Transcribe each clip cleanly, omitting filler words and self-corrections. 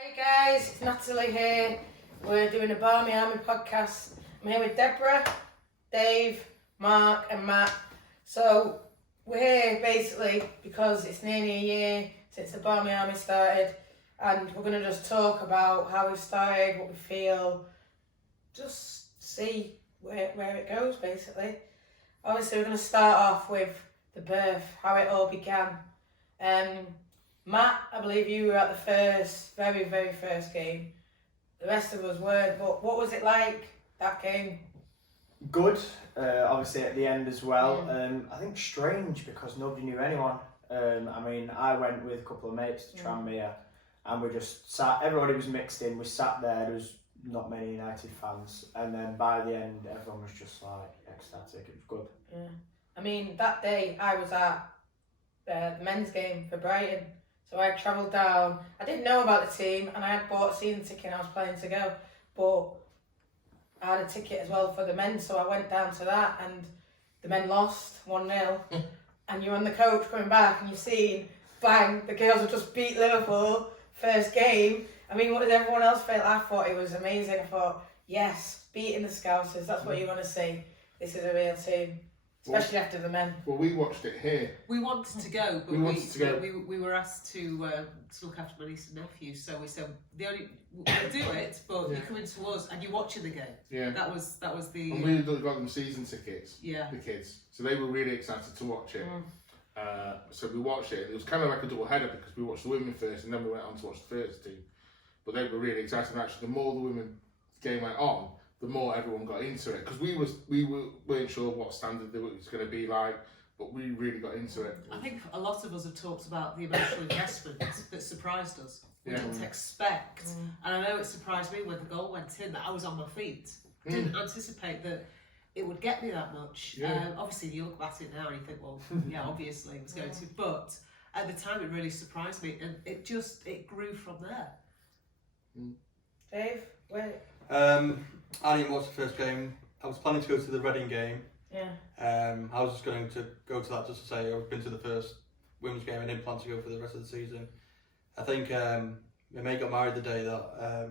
Hi guys, it's Natalie here. We're doing a Barmy Army podcast. I'm here with Deborah, Dave, Mark and Matt. So we're here basically because it's nearly a year since the Barmy Army started, and we're going to just talk about how we started, what we feel, just see where it goes basically. Obviously we're going to start off with the birth, how it all began. Matt, I believe you were at the very first game. The rest of us weren't, but what was it like, that game? Good, obviously at the end as well. I think strange because nobody knew anyone. I went with a couple of mates to Tranmere and we just sat, everybody was mixed in, we sat there was not many United fans, and then by the end everyone was just like ecstatic, it was good. Yeah. I mean, that day I was at the men's game for Brighton. So I travelled down. I didn't know about the team and I had bought a season ticket and I was planning to go. But I had a ticket as well for the men, so I went down to that and the men lost 1-0. And you're on the coach coming back and you've seen, bang, the girls have just beat Liverpool, first game. I mean, what did everyone else feel? I thought it was amazing. I thought, yes, beating the Scousers, that's what you want to see. This is a real team. Especially after the men. Well, we watched it here. We wanted to go, but we were asked to look after my niece and nephew. So we said we'll do it, but you come into us and you're watching the game. Yeah. That was the. And we got them season tickets. Yeah. The kids, so they were really excited to watch it. So we watched it. It was kind of like a double header because we watched the women first, and then we went on to watch the first team. But they were really excited. And actually, the more the women game went on, the more everyone got into it, because we weren't sure what standard it was going to be like, but we really got into it. I think a lot of us have talked about the emotional investment that surprised us. We didn't expect, and I know it surprised me when the goal went in that I was on my feet. Didn't anticipate that it would get me that much. Obviously, you look at it now and you think, well, yeah, obviously it was going to, but at the time it really surprised me, and it grew from there. Dave, where? I didn't watch the first game. I was planning to go to the Reading game. Yeah. I was just going to go to that just to say I've been to the first women's game. I didn't plan to go for the rest of the season. I think my mate got married the day that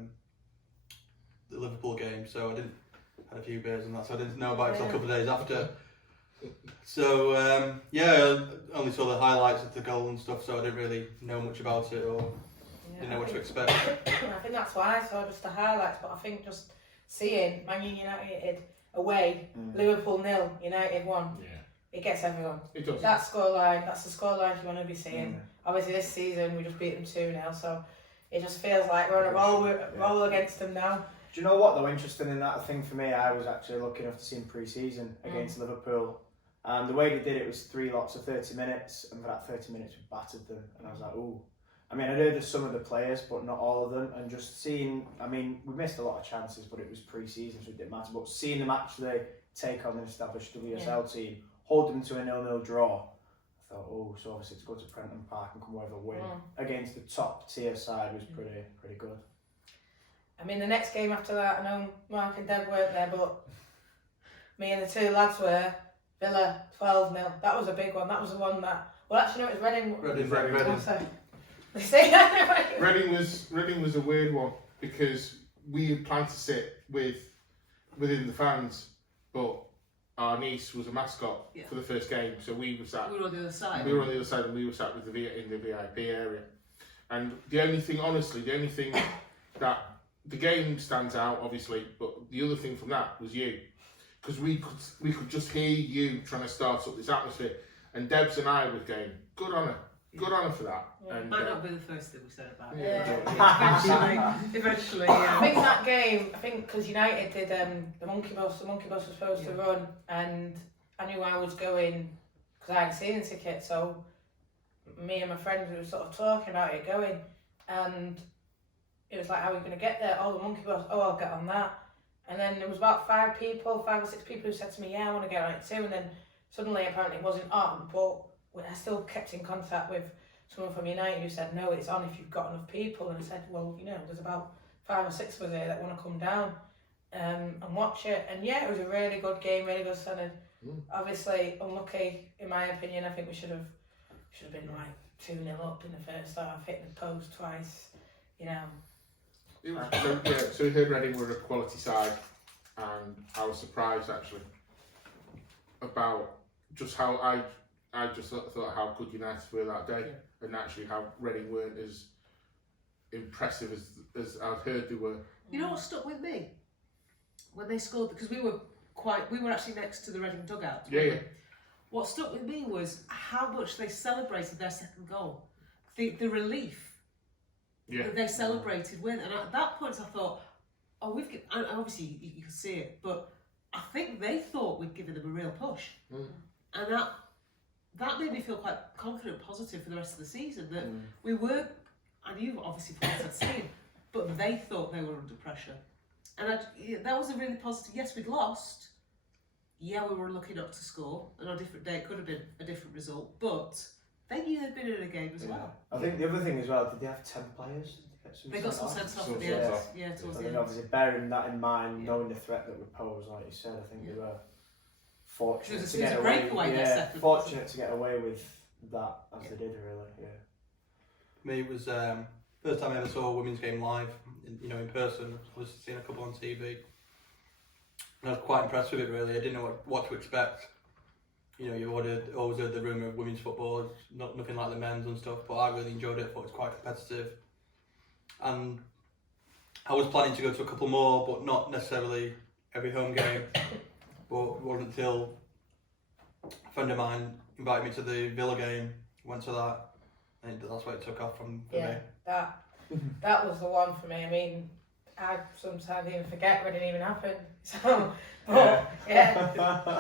the Liverpool game, so I had a few beers and that, so I didn't know about it until a couple of days after. So I only saw the highlights of the goal and stuff, so I didn't really know much about it or didn't know what to expect. I think that's why I saw just the highlights, but I think just seeing Man United away, Liverpool 0, United 1, it gets everyone. It does. That scoreline, that's the scoreline you want to be seeing. Obviously this season we just beat them 2-0, so it just feels like we're on a roll against them now. Do you know what though, interesting in that thing for me, I was actually lucky enough to see in pre-season against Liverpool, and the way they did it was 3 lots of 30 minutes, and for that 30 minutes we battered them, and I was like, ooh. I mean, I heard of some of the players, but not all of them, and just seeing, I mean, we missed a lot of chances, but it was pre-season, so it didn't matter, but seeing them actually take on an established WSL team, hold them to a 0-0 draw, I thought, oh, so obviously to go to Prenton Park and come away with a win against the top tier side was pretty good. I mean, the next game after that, I know Mark and Deb weren't there, but me and the two lads were, Villa 12-0, that was a big one, that was the one that, well actually no, it was Reading. Reading was a weird one because we had planned to sit within the fans, but our niece was a mascot for the first game, so we were sat. We were on the other side. We were on the other side, and we were sat with in the VIP area. And the only thing that the game stands out, obviously, but the other thing from that was you, because we could just hear you trying to start up this atmosphere, and Debs and I were going, good on her. Good on her for that. Yeah. And, might not be the first thing we said about it. Eventually, I think that game, because United did the monkey bus was supposed to run, and I knew I was going because I had a season ticket, so me and my friends were sort of talking about it going, and it was like, how are we going to get there? Oh, the monkey bus, oh, I'll get on that. And then there was about 5 or 6 people who said to me, yeah, I want to get on it too, and then suddenly apparently it wasn't on, but I still kept in contact with someone from United who said, no, it's on if you've got enough people. And I said, well, you know, there's about 5 or 6 of us here that want to come down and watch it. And yeah, it was a really good game, really good standard. Obviously, unlucky, in my opinion. I think we should have been like 2-0 up in the first half, hit the post twice, you know. So we heard Reading were a quality side, and I was surprised actually about just how I just thought how good United were that day, and actually how Reading weren't as impressive as I've heard they were. You know what stuck with me? When they scored, because we were actually next to the Reading dugout. Yeah. What stuck with me was how much they celebrated their second goal. The relief that they celebrated with. And at that point I thought, and obviously you can see it, but I think they thought we'd given them a real push. And that made me feel quite confident, positive for the rest of the season, that we were, I knew obviously from what I'd seen, but they thought they were under pressure. And that was a really positive. Yes, we'd lost. Yeah, we were looking up to score, and on a different day it could have been a different result, but they knew they'd been in a game as well. I think the other thing as well, did they have 10 players? They got some sense off at the Yeah. end. Yeah, towards I the think end. obviously bearing that in mind, knowing the threat that we posed, like you said, I think they were fortunate to get away. Fortunate to get away with that as they did, really. Yeah. For me, it was first time I ever saw a women's game live, in person. I was seeing a couple on TV, and I was quite impressed with it. Really, I didn't know what to expect. You always heard the rumour of women's football, it's nothing like the men's and stuff, but I really enjoyed it. I thought it was quite competitive, and I was planning to go to a couple more, but not necessarily every home game. But it wasn't until a friend of mine invited me to the Villa game, went to that, and that's where it took off from for me. That was the one for me. I mean, I sometimes even forget when it even happened. So, but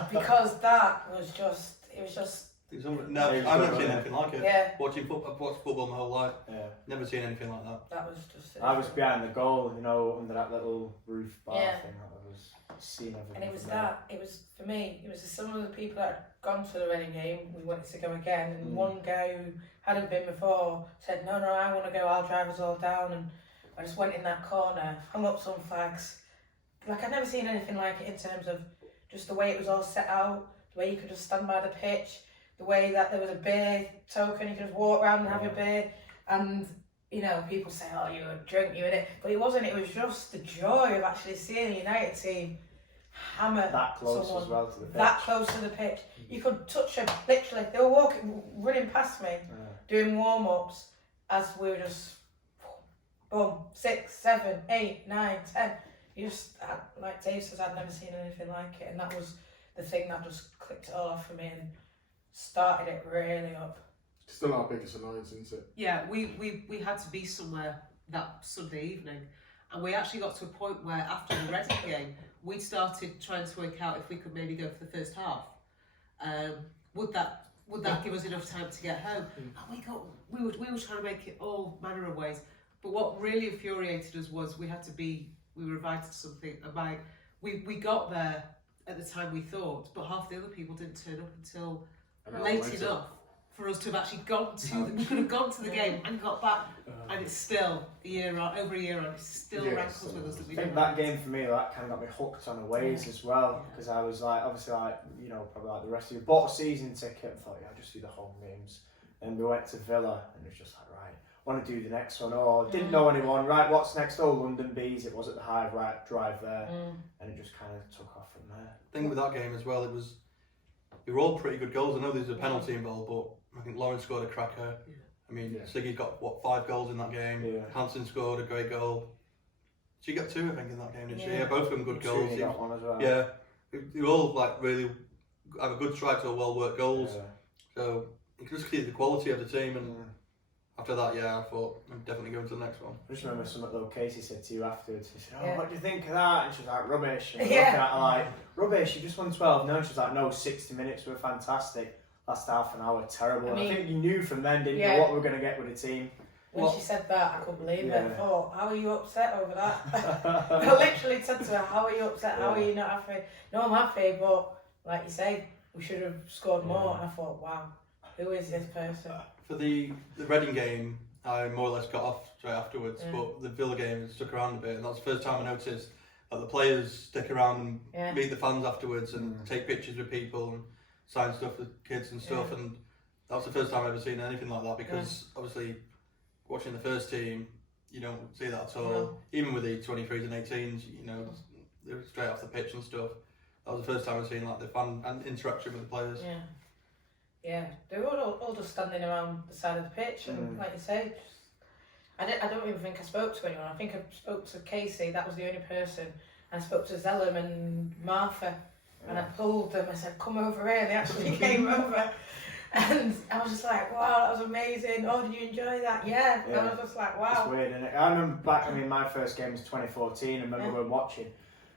because that was just, it was just. No, I've never seen anything like it. Yeah. I've watched football my whole life. Yeah. Never seen anything like that. That was just. I was behind the goal, under that little roof bar thing. That was seeing everything. And it was that. It was for me. It was some of the people that had gone to the Reading game. We wanted to go again, and one guy who hadn't been before said, "No, I want to go. I'll drive us all down." And I just went in that corner, hung up some flags. Like I'd never seen anything like it in terms of just the way it was all set out, the way you could just stand by the pitch, the way that there was a beer token, you could just walk around and have your beer. And people say, "Oh, you would drink, you would it," but it wasn't. It was just the joy of actually seeing the United team hammer that close someone as well to the pitch. that close to the pitch. You could touch them literally. They were running past me, doing warm ups as we were just boom, 6, 7, 8, 9, 10. You just, like Dave says, I'd never seen anything like it, and that was the thing that just clicked it all off for me and started it really up. Still our biggest annoyance, isn't it? Yeah, we had to be somewhere that Sunday evening, and we actually got to a point where after the Reading game, we started trying to work out if we could maybe go for the first half. Would that give us enough time to get home? And we were trying to make it all manner of ways. But what really infuriated us was we were invited to something, and we got there at the time we thought, but half the other people didn't turn up until late enough for us to have actually gone to. We could have gone to the game and got back, and it's still over a year on. It still rankles with us that we I think that game for me, that kind of got me hooked on aways as well, because I was like, obviously, probably like the rest of you, bought a season ticket and thought, I'll just do the home games. And we went to Villa, and it was just like, right, want to do the next one. Oh, didn't know anyone. Right, what's next? Oh, London Bees. It was at the Hive. Right, drive there, and it just kind of took off from there. The thing with that game as well, they were all pretty good goals. I know there's a penalty involved, but I think Lauren scored a cracker. Yeah. I mean, Siggy's got 5 goals in that game. Yeah. Hansen scored a great goal. She got 2, I think, in that game, didn't she? Yeah, both of them good goals. She got one as well. Yeah, they all really have a good strike to well worked goals. Yeah. So you can just see the quality of the team, and after that, I thought I'm definitely going to the next one. I just remember something little Casey said to you afterwards. He said, "Oh, what do you think of that?" And she was like, "Rubbish." And looking at her like, "Rubbish, you just won 12." No, she was like, "No, 60 minutes were fantastic. Last half an hour, terrible." I think you knew from then, didn't you, what we were going to get with the team. When she said that, I couldn't believe it. I thought, how are you upset over that? I literally said to her, how are you upset? How are you not happy? No, I'm happy, but like you say, we should have scored more. And I thought, wow, who is this person? For the Reading game, I more or less got off straight afterwards, but the Villa game stuck around a bit, and that's the first time I noticed that the players stick around and meet the fans afterwards and take pictures with people and sign stuff with kids and stuff, and that was the first time I've ever seen anything like that, because obviously watching the first team, you don't see that at all. Even with the 23s and 18s, you know, they're straight off the pitch and stuff. That was the first time I've seen like the fan and interaction with the players. Yeah, they were all just standing around the side of the pitch, and like you say, I don't even think I spoke to anyone. I think I spoke to Casey. That was the only person. I spoke to Zellum and Martha, and I pulled them. I said, "Come over here," and they actually came over. And I was just like, wow, that was amazing. Oh, did you enjoy that? Yeah. I was just like, wow. It's weird, isn't it? I remember back, my first game was 2014. I remember we were watching,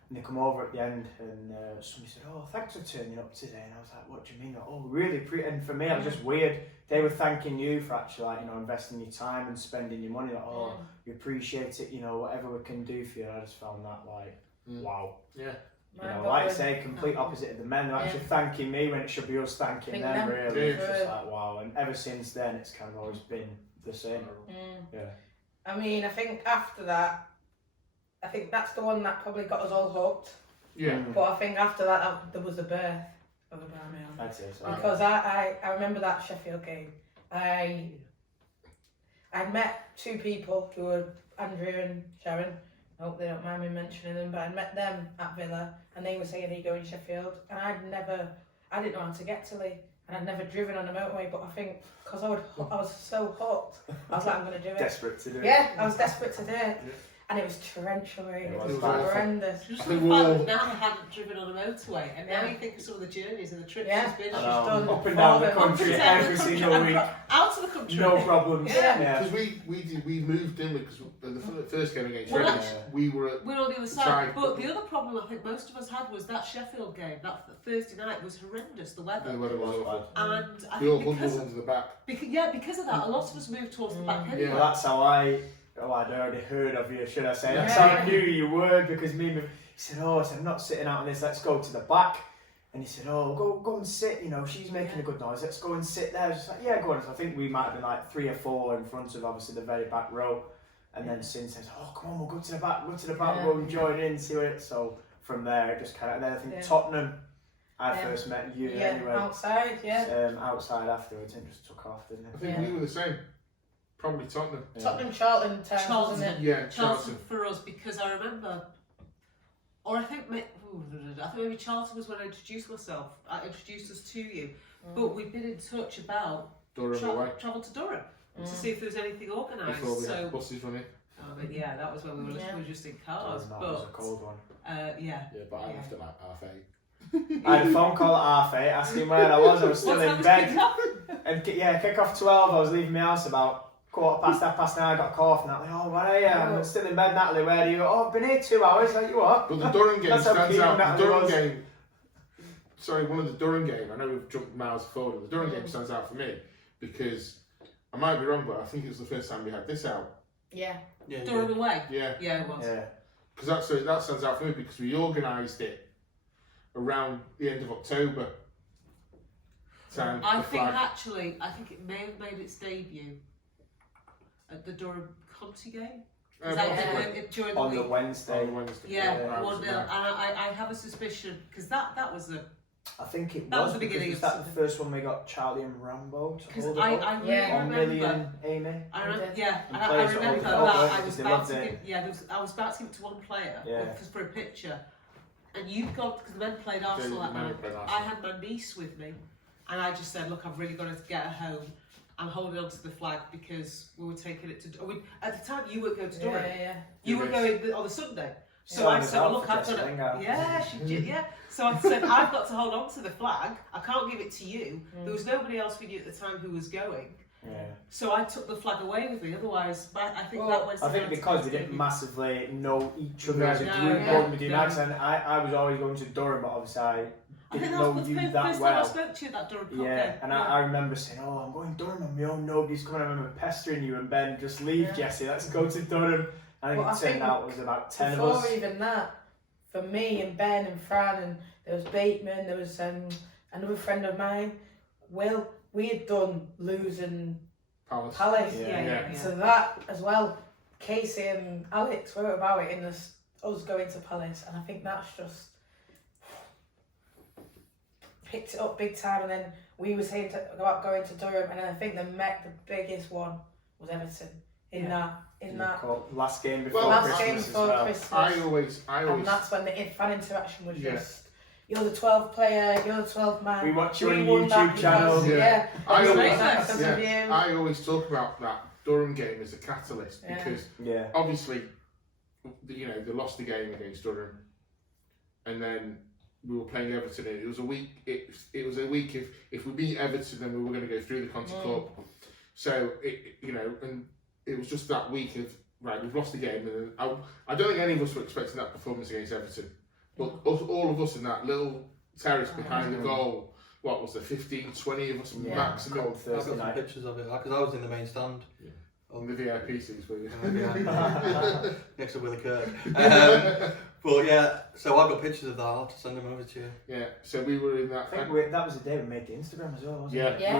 and they come over at the end, and somebody said, "Oh, thanks for turning up today." And I was like, "What do you mean?" Oh, really? And for me, it was just weird. They were thanking you for actually, like, you know, investing your time and spending your money. Like, oh, you appreciate it, you know, whatever we can do for you. And I just found that, like, wow. Yeah. You know, like I say, complete opposite of the men. They're actually thanking me when it should be us thanking them, really. It's just like, wow. And ever since then, it's kind of always been the same. Yeah. I mean, I think after that, I think that's the one that probably got us all hooked. Yeah. But I think after that, there was the birth of the Barmy Army. I'd say so. Because I remember that Sheffield game. I met two people who were Andrew and Sharon. I hope they don't mind me mentioning them, but I met them at Villa, and they were saying, "Are you going Sheffield?" And I didn't know how to get to Lee, and I'd never driven on a motorway, but I think because I was so hooked, I was like, I'm going to do it. Desperate to do it. Yeah, I was desperate to do it. And it was torrential rain. It was horrendous. Just the fact that now I hadn't driven on a motorway, and now you think of some of the journeys and the trips she's been she's done up and down the country every single week. Out of the country. No problems. Yeah. Because we moved in because the first game against Redditch, we were on the other side. But the other problem I think most of us had was that Sheffield game. That Thursday night was horrendous. The weather. The weather was awful. And I we all think huddled under the back. Because of that, a lot of us moved towards the back anyway. Yeah, well, that's how I'd already heard of you, should I say. That's how I knew you were, because he said, "Oh," I said, "I'm not sitting out on this, let's go to the back." And he said, "Oh, go and sit, you know, she's making a good noise, let's go and sit there." I was just like, "Yeah, go on." So I think we might have been like 3 or 4 in front of obviously the very back row. And then since I said, "Oh, come on, we'll go to the back, we'll go and join in, see it." So from there, it just kind of, and then I think Tottenham, I first met you anyway. Outside, outside afterwards, and just took off, didn't it? I think we were the same. Probably Tottenham. Tottenham, Charlton, Charlton, wasn't it? Yeah, Charlton for us, because I remember, or I think maybe Charlton was when I introduced myself. I introduced us to you, but we'd been in touch about travel to Durham to see if there was anything organised. Before we had buses running. But that was when we were just in cars. That was a cold one. Yeah, but I left at like 8:30. I had a phone call at 8:30 asking where I was still in bed. And kick off 12, I was leaving my house about 9:15. I got a call from Natalie. "Oh, where are you?" "I'm still in bed, Natalie. Where are you?" "Oh, I've been here 2 hours." Like, "You what?" But the Durham game stands out. The Durham was. game. Sorry, one of the Durham game. I know we've jumped miles forward. The Durham game stands out for me because I might be wrong, but I think it was the first time we had this out. Yeah. Durham away. Yeah, it was. Yeah. Because that stands out for me because we organised it around the end of October. I think it may have made its debut at the Durham County game. During on the the Wednesday. Yeah, 1-0. And I have a suspicion, because that was a... I think it was the beginning. Was that the first one we got Charlie and Rambo to hold it I up? really remember. Millie and Amy. I remember And that. I was about to give it to one player because for a picture, and you've got, because the men played Arsenal that night. I had my niece with me, and I just said, "Look, I've really got to get her home. I'm holding on to the flag because we were taking it to." At the time, you were going to Durham. You were going on the Sunday. So I said, "Well, look, I've got to." Yeah, she did. Yeah. So I said, "I've got to hold on to the flag. I can't give it to you." There was nobody else we knew at the time who was going. Yeah. So I took the flag away with me. Otherwise, I think that was. I think because they didn't massively know each other as a group going with United, and I was always going to Durham, but obviously I didn't know you that well. First time I spoke to you that Durham Cup game. And I remember saying, "Oh, I'm going Durham on my own. Nobody's coming." I remember pestering you and Ben, "Just leave, Jesse. Let's go to Durham." I think it turned out it was about 10 of us. Before even that, for me and Ben and Fran, and there was Bateman, there was another friend of mine, Will. We had done losing Palace. Yeah. So that as well, Casey and Alex wrote about it in us going to Palace, and I think that's just picked it up big time. And then we were saying about going to Durham, and I think the biggest one was Everton. in that last game before last Christmas game as before well. Christmas. I always. And that's when the fan interaction was just, you're the 12th player, you're the 12th man. We watch you on won YouTube that channel. because- Yeah. I always, I always talk about that Durham game as a catalyst because obviously, you know, they lost the game against Durham, and then we were playing Everton. And it was a week. It was a week. If we beat Everton, then we were going to go through the Conti Cup. So you know, and it was just that week of right. We've lost the game, and then I don't think any of us were expecting that performance against Everton. But all of us in that little terrace behind the goal, what was there, 15, 20 of us maximum? I've got some pictures of it because I was in the main stand. On the VIP seats, were you? Next to Willie Kirk. But yeah, so I've got pictures of that. I'll have to send them over to you. Yeah, so we were in that. I think that was the day we made the Instagram as well, wasn't it? Yeah.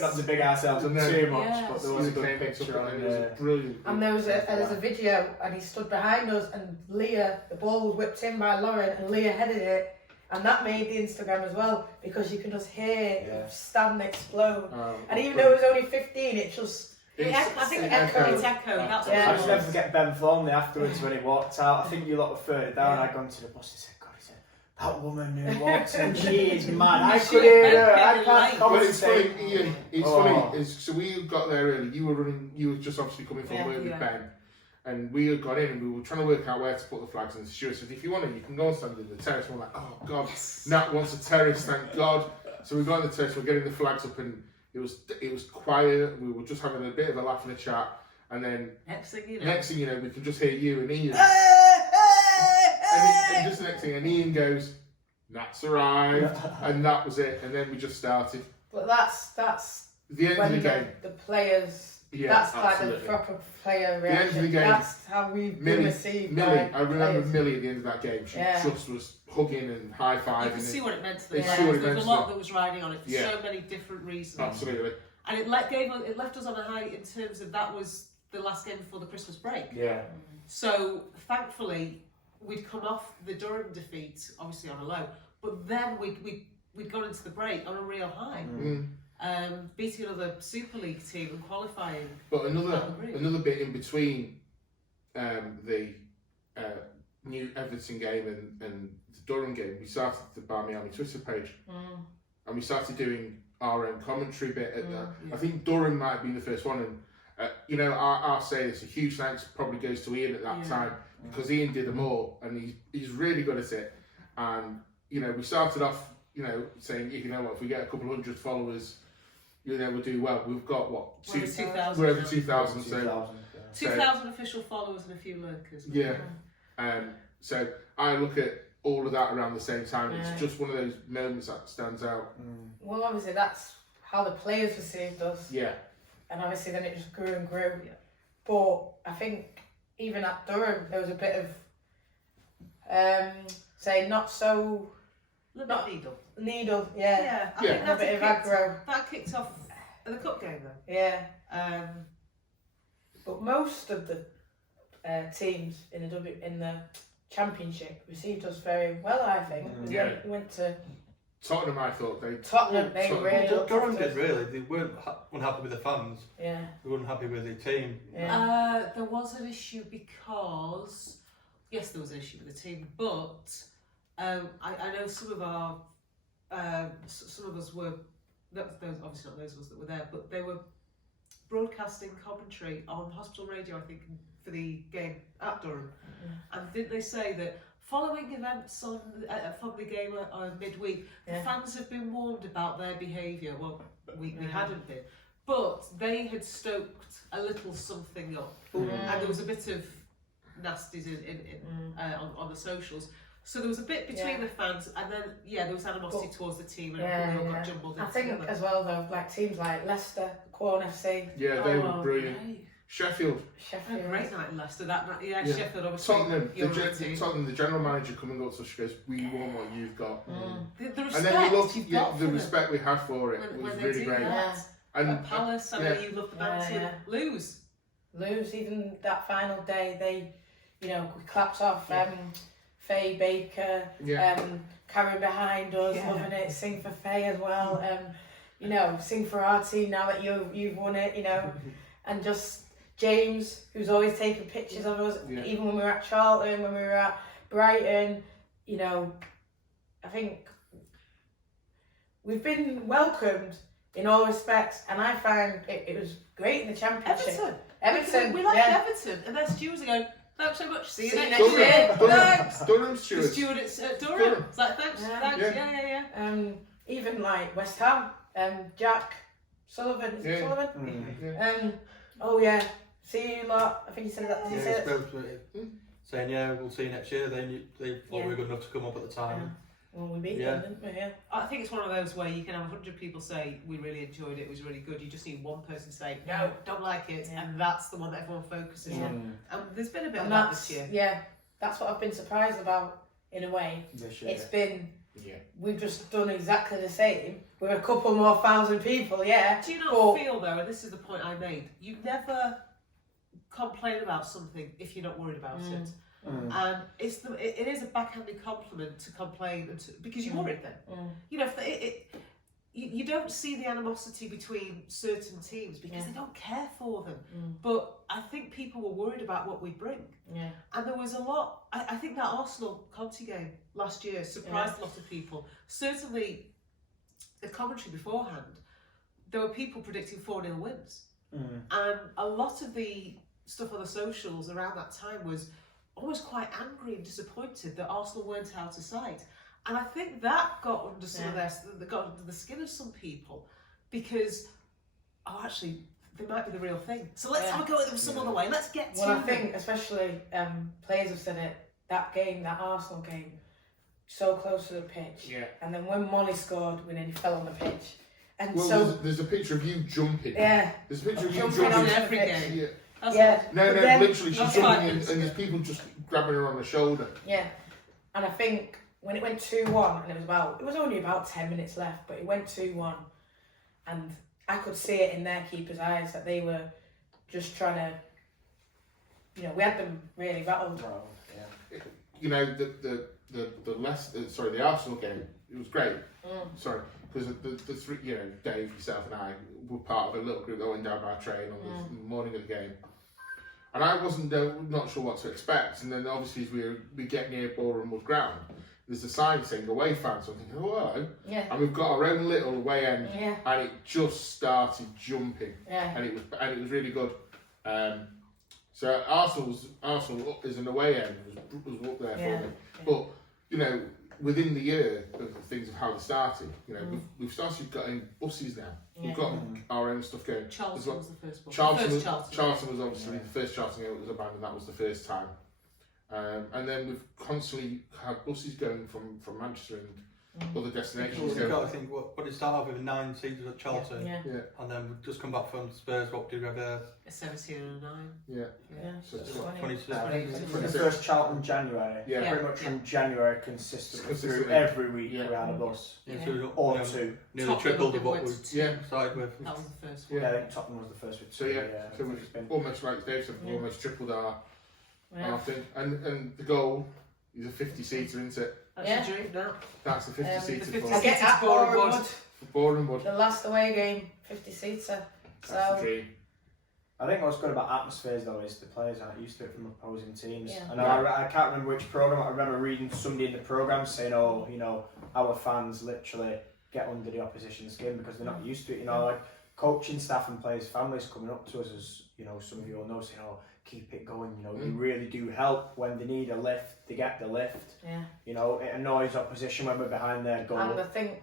Not to big ourselves too much, but there was a good picture on it. it. It was brilliant. And there was a video, and he stood behind us, and Leah, the ball was whipped in by Lauren, and Leah headed it, and that made the Instagram as well because you can just hear the stand explode. And even though it was only 15, it just. I think it echoed. That's I just never forget Ben Thornley afterwards when he walked out. I think you lot were further down. I'd gone to the bus and said, God, he said, that woman who walks in, she is mad. I could hear her. I can't Well, it's funny, commentate. Ian. It's funny. So we got there early. You were running. You were just obviously coming from work with Ben, and we had got in and we were trying to work out where to put the flags. And the steward said, "If you want it, you can go and stand in the terrace." And we're like, "Oh God, Nat wants a terrace, thank God." So we got on the terrace. We're getting the flags up and. It was quiet. We were just having a bit of a laugh and a chat, and then next thing you know, we can just hear you and Ian. and just the next thing, and Ian goes, "Nat's arrived," and that was it. And then we just started. But that's the end of the game. The players. Yeah, that's absolutely. like the proper player reaction. The end of the game. That's how we've been received. Millie, by I remember players. Millie at the end of that game. She just was hugging and high fiving. You can see what it meant to them. There was a lot that was riding on it for so many different reasons. Absolutely. And it left us on a high in terms of that was the last game before the Christmas break. Yeah. So thankfully we'd come off the Durham defeat, obviously on a low, but then we'd gone into the break on a real high. Beating another Super League team and qualifying. But another bit in between the new Everton game and the Durham game, we started the Barmy Army Twitter page, and we started doing our own commentary bit at that. I think Durham might have been the first one, and you know, I'll say this, a huge thanks probably goes to Ian at that time because Ian did them all, and he's really good at it. And you know, we started off, you know, saying, you know what, if we get a couple 100 followers, you know, we'll do well. We've got what? 2,000. We're over 2,000. 2,000 official followers and a few lurkers. Yeah. So I look at all of that around the same time. It's just one of those moments that stands out. Well, obviously that's how the players received us. Yeah. And obviously then it just grew and grew. Yeah. But I think even at Durham there was a bit of say not so. Not needle. Yeah. I think a bit of aggro. That kicked off in the cup game though. Yeah. But most of the teams in the Championship received us very well, I think. We went to Tottenham. I thought they really. Durham did really. They weren't unhappy with the fans. Yeah. They weren't happy with the team. Yeah. There was an issue because there was an issue with the team, but I know some of our some of us were obviously not those of us that were there, but they were broadcasting commentary on hospital radio, I think, for the game at Durham. And didn't they say that following events from the game midweek, the fans have been warned about their behaviour? Well, we hadn't been, but they had stoked a little something up, and there was a bit of nasties on the socials. So there was a bit between the fans, and then there was animosity towards the team, and it all got jumbled in. I think together. as well though, like teams like Leicester, Quorn FC. Yeah, they were brilliant. Right. Sheffield. A great night in Leicester that night. Yeah, Sheffield obviously. Tottenham, the general manager coming up to us, she goes, "We want what you've got." The respect and then we looked, you've got the for respect we had for it was when really great. And Palace, I know you love the banter. Lose, even that final day, they, we clapped off. Faye Baker, Karen behind us, loving it. Sing for Faye as well. Sing for our team now that you've won it. And just James, who's always taking pictures of us, even when we were at Charlton, when we were at Brighton, you know, I think we've been welcomed in all respects, and I find it was great in the Championship. Everton. We left Everton, and their stewards are going, thanks so much, see you next Durham. year. Thanks. Durham stewards. The steward at Durham. It's like, thanks, yeah. Even like West Ham, Jack Sullivan, is it Sullivan? Oh yeah, see you lot. I think he said that. Did he say it? Saying we'll see you next year. They thought we were good enough to come up at the time. Well, we beat them, didn't we? Yeah. I think it's one of those where you can have 100 people say we really enjoyed it, it was really good. You just need one person say no, don't like it, and that's the one that everyone focuses on. And there's been a bit of that this year. Yeah, that's what I've been surprised about in a way. This year. It's been we've just done exactly the same with a couple more thousand people. Do you not feel though, and this is the point I made, you never complain about something if you're not worried about it. And it is a backhanded compliment to complain because you're worried then. You know, you don't see the animosity between certain teams because they don't care for them. But I think people were worried about what we bring. And there was a lot, I think that Arsenal Conte game last year surprised a lot of people. Certainly the commentary beforehand, there were people predicting 4-0 wins. And a lot of the stuff on the socials around that time was always quite angry and disappointed that Arsenal weren't out of sight, and I think that got under got under the skin of some people because actually they might be the real thing. So let's have a go at them some other way. Let's get to them. I think especially players have said it. That Arsenal game, so close to the pitch, and then when Molly scored, we nearly fell on the pitch. And there's a picture of you jumping. There's a picture of you jumping on every game. No, literally, she's jumping in, and there's people just grabbing her on the shoulder. And I think when it went 2-1, and it was only about 10 minutes left, but it went 2-1, and I could see it in their keepers' eyes that they were just trying to, you know, we had them really rattled. You know, the Arsenal game, it was great. Sorry, because the three, you know, Dave, yourself, and I were part of a little group that went down by train on the morning of the game. And I wasn't not sure what to expect. And then obviously as we get near Boreham Wood ground, there's a sign saying away fans. So I'm thinking, oh hello. And we've got our own little away end, and it just started jumping. And it was really good. So Arsenal as an away end was up there for me. But you know, within the year of things of how they started, you know, we've started getting buses now. We've got our own stuff going. Charlton was the first bus. Charlton was obviously the first Charlton game that was abandoned. That was the first time. And then we've constantly had buses going from Manchester and other destinations. We've got, I think, what it started off with 9 seasons at Charlton, and then we've just come back from Spurs. What did we have there? A 17 and a 9. So 26. From the first Charlton January, pretty much from January consistently through every week we had a bus. Or two. Nearly tripled of what we started with. That was the first one. I think Tottenham was the first one. So we've almost, like Dave said, we've almost tripled our thing. And the goal is a 50-seater, isn't it? That's your dream now. That's a 50-seater. I get at Boreham Wood. The last away game, 50-seater. That's the dream. I think what's good about atmospheres though is the players aren't used to it from opposing teams. And I can't remember which programme, I remember reading somebody in the programme saying, oh, you know, our fans literally get under the opposition's skin because they're not used to it. You know, like coaching staff and players' families coming up to us, as you know, some of you all know, saying, oh, keep it going, you know, you really do help when they need a lift, they get the lift. You know, it annoys opposition when we're behind their goal. And I think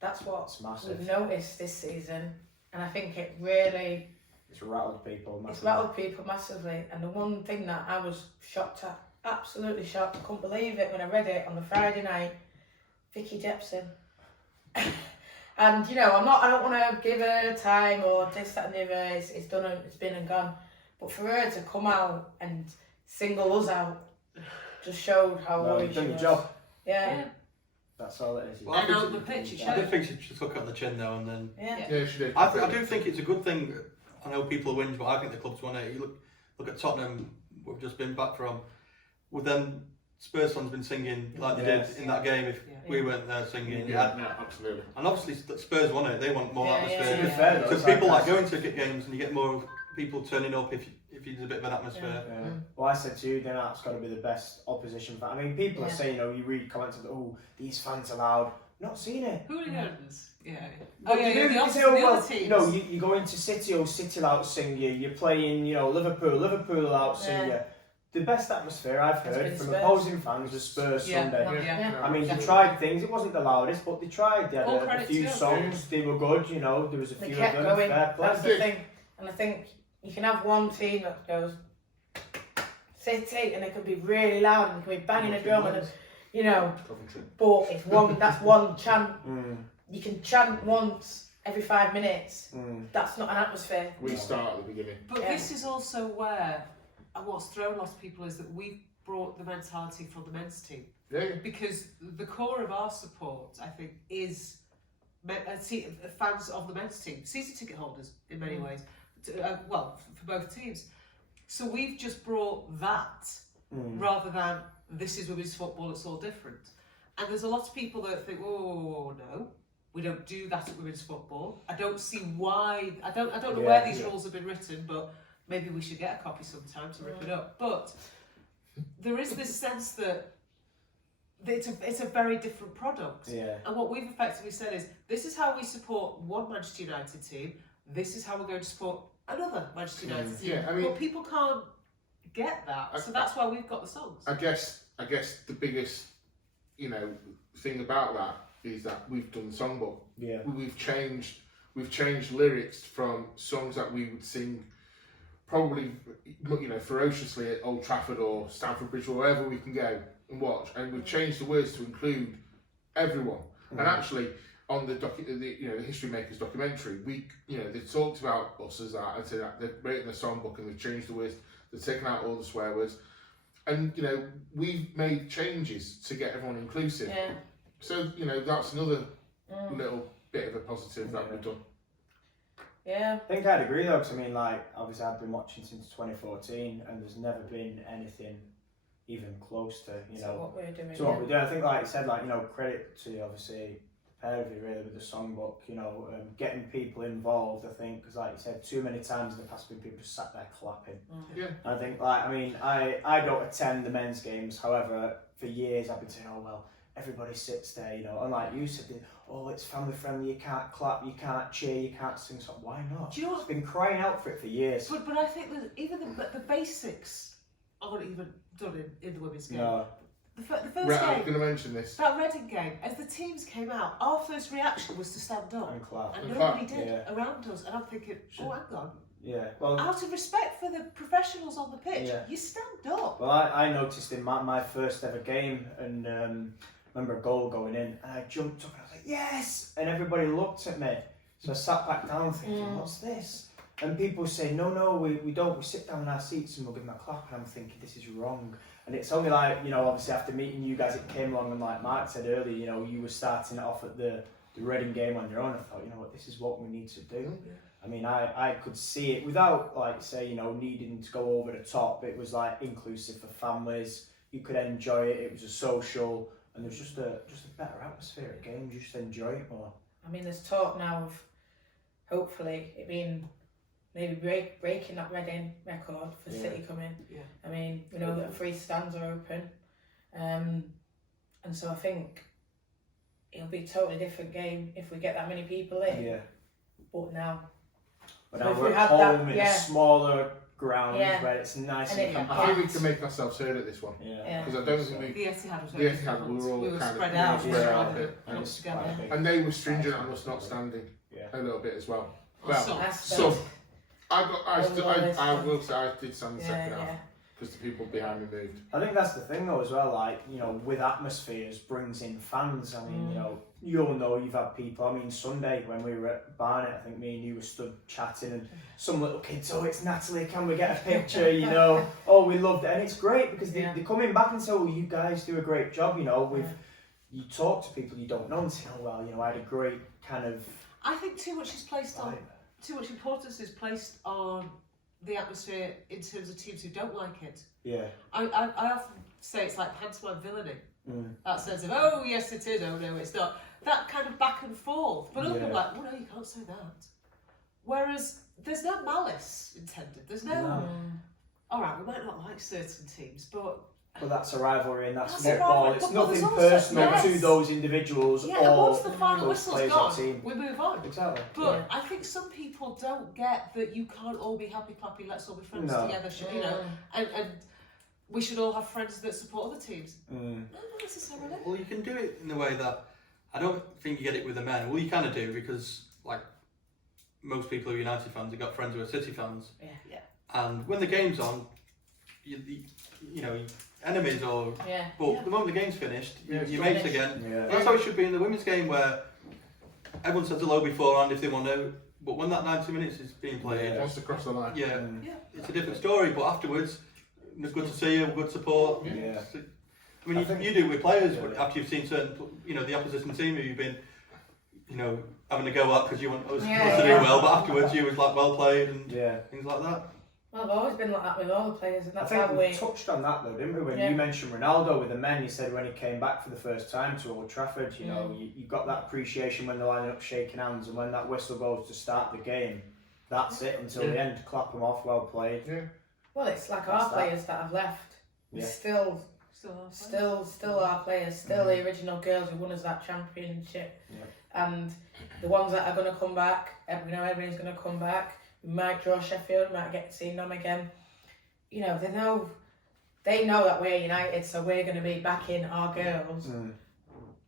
that's what we've noticed this season, and I think it really... It's rattled people massively. It's rattled people massively, and the one thing that I was shocked at, absolutely shocked, I couldn't believe it when I read it on the Friday night, Vicky Jepson. And you know, I don't want to give her time or this, that and the other, it's done, it's been and gone. But for her to come out and single us out just showed how worried she was. Job. Yeah. That's all it is. Well, I did think she just took it on the chin now and then. Yeah, she did. I do think it's a good thing. I know people win, but I think the club's won it. You look at Tottenham, we've just been back from. Well, then Spurs fans been singing like they did in that game if we weren't there singing. Yeah, absolutely. And obviously Spurs won it. They want more atmosphere. Because people like going to games and you get more people turning up if feeds a bit of an atmosphere. Yeah. Well, I said to you, then that's got to be the best opposition fan. I mean, people are saying, you read comments of, oh, these fans are loud. Not seen it. Hooligans. Yeah. But The you other teams. you go into City, City will outsing you. You're playing, Liverpool will outsing you. The best atmosphere I've heard from opposing fans was Spurs Sunday. Yeah. I mean, they tried things. It wasn't the loudest, but they tried. They had All a credit few to them. songs. They were good. There was a They few kept of them. going. Fair play. That's the thing. And I think you can have one team that goes City, and it can be really loud, and it can be banging a drum, and Coventry. but it's one. That's one chant. Mm. You can chant once every 5 minutes. That's not an atmosphere. We start at the beginning. But this is also where, and what's thrown lots of people is that we've brought the mentality from the men's team. Yeah. Because the core of our support, I think, is fans of the men's team, season ticket holders in many ways. For both teams. So we've just brought that rather than this is women's football, it's all different. And there's a lot of people that think, oh no, we don't do that at women's football. I don't see why. I don't know where these rules have been written, but maybe we should get a copy sometime to rip it up. But there is this sense that it's a very different product. Yeah. And what we've effectively said is, this is how we support one Manchester United team. This is how we're going to support another Manchester United team. Yeah, I mean, but people can't get that, so that's why we've got the songs. I guess the biggest, thing about that is that we've done the songbook. Yeah. We've changed lyrics from songs that we would sing probably, ferociously at Old Trafford or Stamford Bridge or wherever we can go and watch, and we've changed the words to include everyone. And actually, on the History Makers documentary, they talked about us as that, and said that they've written a songbook and they've changed the words, they've taken out all the swear words, and we've made changes to get everyone inclusive. Yeah. So that's another little bit of a positive that we've done. Yeah. I think I'd agree though, because obviously I've been watching since 2014, and there's never been anything even close to what we're doing. what we do. I think, like you said, credit to obviously the pair of you really with the songbook. Getting people involved. I think because, like you said, too many times in the past, people just sat there clapping. Yeah. And I think, I don't attend the men's games. However, for years I've been saying, oh well, everybody sits there, and like you said, oh, it's family friendly. You can't clap, you can't cheer, you can't sing. So why not? Do you know what? It's been crying out for it for years. But I think that even the basics aren't even done in the women's game. No. The first I'm game, going to mention this. that Reading game, as the teams came out, our first reaction was to stand up. And clap. And And nobody clap, did yeah. around us. And I'm thinking, oh, hang on. Yeah. Well. Out of respect for the professionals on the pitch, Yeah. you stand up. Well, I noticed in my first ever game, and remember a goal going in, and I jumped up and I was like, yes! And everybody looked at me. So I sat back down thinking, what's this? And people say, no, we don't. We sit down in our seats and we'll give them a clap. And I'm thinking, this is wrong. And it's only obviously after meeting you guys, it came along, and like Mark said earlier, you were starting it off at the Reading game on your own. I thought, what, this is what we need to do. Yeah. I mean, I could see it without, needing to go over the top. It was, inclusive for families. You could enjoy it. It was a social, and there was just a better atmosphere at games. You just enjoy it more. I mean, there's talk now of hopefully it being maybe breaking that Reading record for City coming. Yeah. I mean, we know that 3 stands are open, and so I think it'll be a totally different game if we get that many people in. Yeah. But now. But So now if we're we at had home that, in a smaller ground where it's nice And and it- compact. I think we can make ourselves heard at this one. Yeah. Because I don't think The Etihad was The very Etihad, different. we were all kind of spread out. spread we out were a bit. And not it's together. quite big. And they were stringent on us not standing Yeah. a little bit as well. Some. Some. I will say I did stand the second half Yeah. because the people behind me moved. I think that's the thing though as well, with atmospheres brings in fans. I mean, you'll know you've had people. I mean, Sunday when we were at Barnet, I think me and you were stood chatting, and some little kids, oh, it's Natalie, can we get a picture? Oh, we loved it. And it's great because they're coming back and say, oh, you guys do a great job, you talk to people you don't know and say, oh, well, I had a great kind of... I think too much importance is placed on the atmosphere in terms of teams who don't like it. Yeah. I often say it's like pantomime villainy. That sense of, oh yes it is, oh no it's not. That kind of back and forth. But other people are like, oh no, you can't say that. Whereas there's no malice intended. There's no all right, we might not like certain teams, but that's a rivalry and that's That's a football. rivalry, It's but there's nothing also- personal yes. to those individuals yeah, and or once the final those whistle's players gone, or team. we move on. Exactly. But Yeah. I think some people don't get that you can't all be happy clappy, let's all be friends No. together, you know, and we should all have friends that support other teams. Mm. No, not necessarily. Well, you can do it in the way that I don't think you get it with the men. Well, you kind of do because, like, most people who are United fans have got friends who are City fans. Yeah. And when the game's on, you know, enemies or. Yeah. But the moment the game's finished, Yeah, you're it's mates again. Yeah. That's how it should be in the women's game, where everyone says hello beforehand if they want to. But when that 90 minutes is being played, Wants to cross the line. yeah, Mm. it's a different story. But afterwards, it's good to see you, good support. Yeah. I mean, I think- you do it with players Yeah. after you've seen certain, you know, the opposition team who you've been, you know, having a go at because you want us Yeah, to do yeah. well, but afterwards you was like well played and Yeah. things like that. Well, I've always been like that with all the players, and I that's think how we we. touched on that though, didn't we? When Yeah. you mentioned Ronaldo with the men, you said when he came back for the first time to Old Trafford, you know, you got that appreciation when they're lining up shaking hands, and when that whistle goes to start the game, that's it until the end. Clap them off, well played. Yeah. Well, it's like That's our that. players that have left. We Yeah. still our players, still Mhm. the original girls who won us that championship, Yeah. and the ones that are going to come back. We know everybody's going to come back. We might draw Sheffield, we might get to see them again. You know, they know that we're United, so we're going to be backing our girls Mm.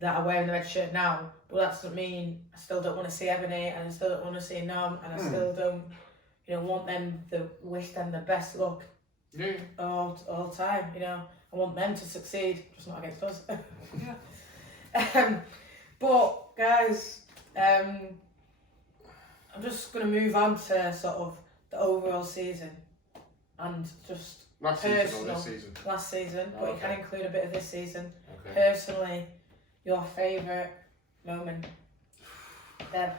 that are wearing the red shirt now. But that doesn't mean I still don't want to see Ebony, and I still don't want to see Nom, and I still don't, you know, want them to wish them the best luck Yeah. all time. You know, I want them to succeed, just not against us. Yeah. But guys, I'm just going to move on to sort of the overall season and just Last season or Personal. this season? last season, but you can Okay. include a bit of this season. Okay. Personally, your favourite moment, Deb?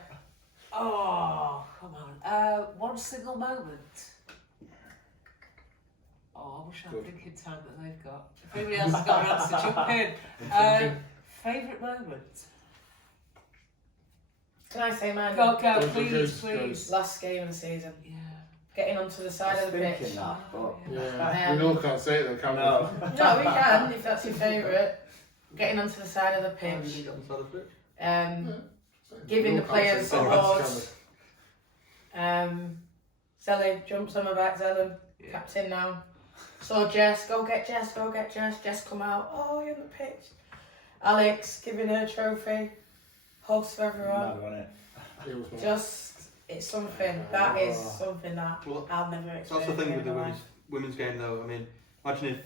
Oh, come on. One single moment. Oh, I wish I had Good. thinking time that they've got. If anybody else has got an answer, jump in. Favourite moment? Can I say mine? Go, Go, please, go, please. Last game of the season, Yeah. getting onto the side of the Thinking pitch. that, but Yeah. We all can't say it though, can we? no. No, we can if that's your favourite. Getting onto the side of the How did you pitch, get on the side of it? giving We the all can't players say it, awards. can we? Zelly jumps on my back, Zellum, Yeah. captain now. So Jess, go get Jess. Jess come out. Oh, you're on the pitch. Alex giving her a trophy. Hugs for everyone. Mad, wasn't it? It was one. Just, it's something. That is something that Well, I'll never experience. that's the thing with the in my women's game though. I mean, imagine if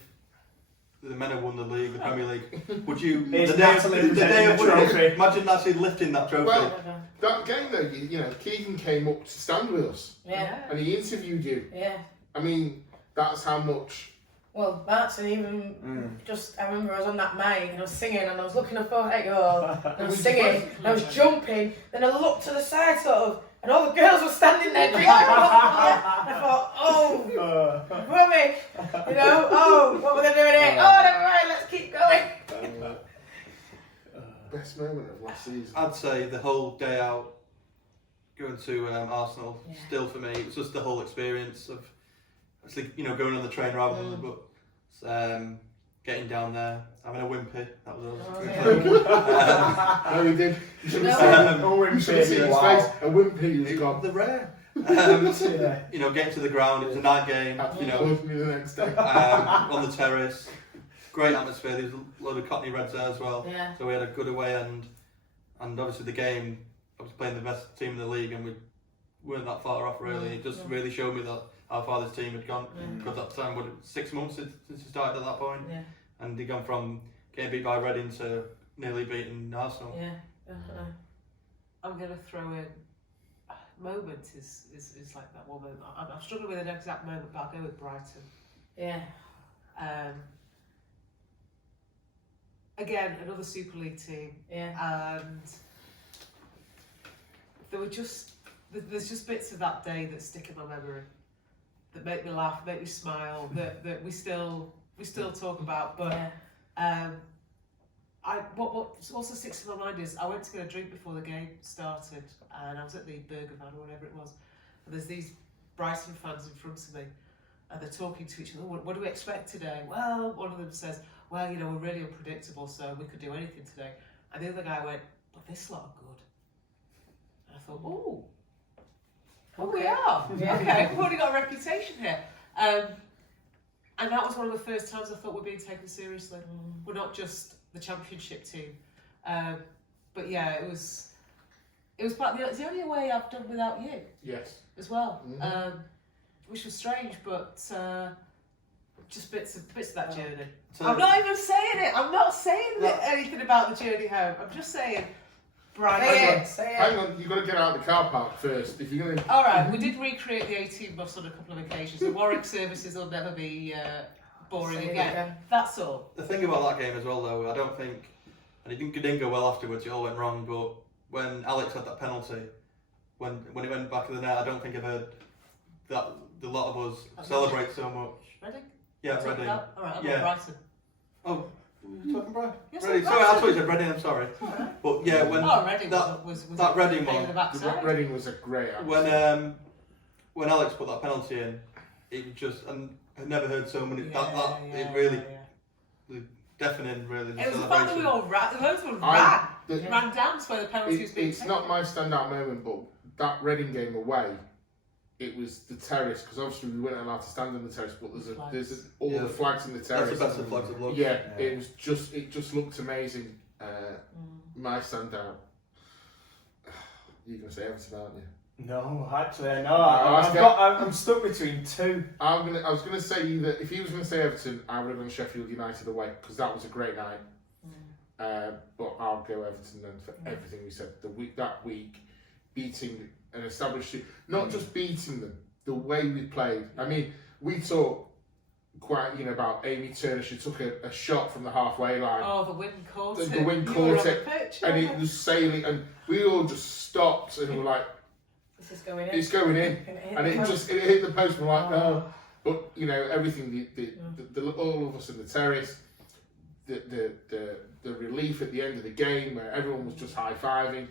the men had won the league, the Premier League. Would you It's the day of Natalie winning, trophy. imagine actually lifting that trophy. Well, life. That game though, you know, Keegan came up to stand with us Yeah, and he interviewed you. yeah. I mean, that's how much. Well, Martin even just, I remember I was on that mic and I was singing and I was looking up at you all and I was singing and I was jumping, then I looked to the side sort of and all the girls were standing there drinking. And I thought, oh, rubbish, you know, oh, what we're going to do in here? Oh, never mind, let's keep going. Best moment of last season. I'd say the whole day out, going to Arsenal, Yeah. still for me, it was just the whole experience of, actually, you know, going on the train rather than the bus, getting down there, having a wimpy. That was Oh, us. No, he did. You should have No. seen his face. A wimpy was gone. The rare. Yeah. You know, getting to the ground. It was a night game. You know, Called me the next day. on the terrace. Great atmosphere. There was a load of Cockney Reds there as well. Yeah. So we had a good away end, and obviously the game. I was playing the best team in the league, and we weren't that far off really. It just really showed me that our father's team had gone. Because that time, 6 months since he started at that point, Yeah, and he'd gone from getting beat by Reading to nearly beating Arsenal. yeah, definitely. I'm going to throw in moment is like that one moment. I'm struggling with an exact moment, but I'll go with Brighton. Yeah, Again, another Super League team, yeah. and there's just bits of that day that stick in my memory, that make me laugh, make me smile, that we still talk about. But Yeah. what also sticks in my mind is I went to get a drink before the game started, and I was at the Burger Van or whatever it was, and there's these Brighton fans in front of me, and they're talking to each other. What do we expect today? Well, one of them says, well, you know, we're really unpredictable, so we could do anything today. And the other guy went, but this lot are good. And I thought, oh, we are. Yeah. Okay, we've already got a reputation here. And that was one of the first times I thought we're being taken seriously. We're not just the championship team. But yeah, it was part it's the only way I've done without you. Yes. As well. Which was strange, but just bits of that journey. So I'm not even saying it. I'm not saying anything about the journey home. I'm just saying, Brian. Say Hang on, you've got to get out of the car park first. If you're going to... All right, we did recreate the 18 bus on a couple of occasions. The Warwick services will never be boring again. That's all. The thing about that game as well, though, I don't think, and it didn't go well afterwards. It all went wrong. But when Alex had that penalty, when it went back of the net, I don't think I've heard that a lot of us celebrate so much. Reading? Yeah, Reading. All right, I'm Yeah. on Brighton. Oh, you talking Brian? Yes, Reading. I'm Sorry, I Brighton. thought you said Reading. I'm sorry. Alright. But yeah, when Reading was that Reading pain one, in the backside. Reading was a great action. when Alex put that penalty in, it was just, and I've never heard so many. It really deafening. Really, the It was the celebration. fact that we all ran. The most one ran down to where the penalty was being It's taken. not my standout moment, but that Reading game away, it was the terrace, because obviously we weren't allowed to stand on the terrace, but there's all the flags in the terrace. That's the best of flags of luck. Yeah, it just looked amazing. My standout. You're gonna say Everton, aren't you? No, actually, no. Okay. I'm stuck between two. I was gonna say either. If he was gonna say Everton, I would have gone Sheffield United away, because that was a great night. But I'll go Everton then for everything we said. That week, beating an established team, not just beating them, the way we played. I mean, we talk quite, about Amy Turner. She took a shot from the halfway line. Oh, the wind caught it. The wind You caught were on it, the pitch, and yeah. it was sailing, and we all just stopped and were like, This is going in. "It's going in," and it hit the post. And we're like, "No," but everything, the all of us in the terrace, the relief at the end of the game where everyone was just high fiving.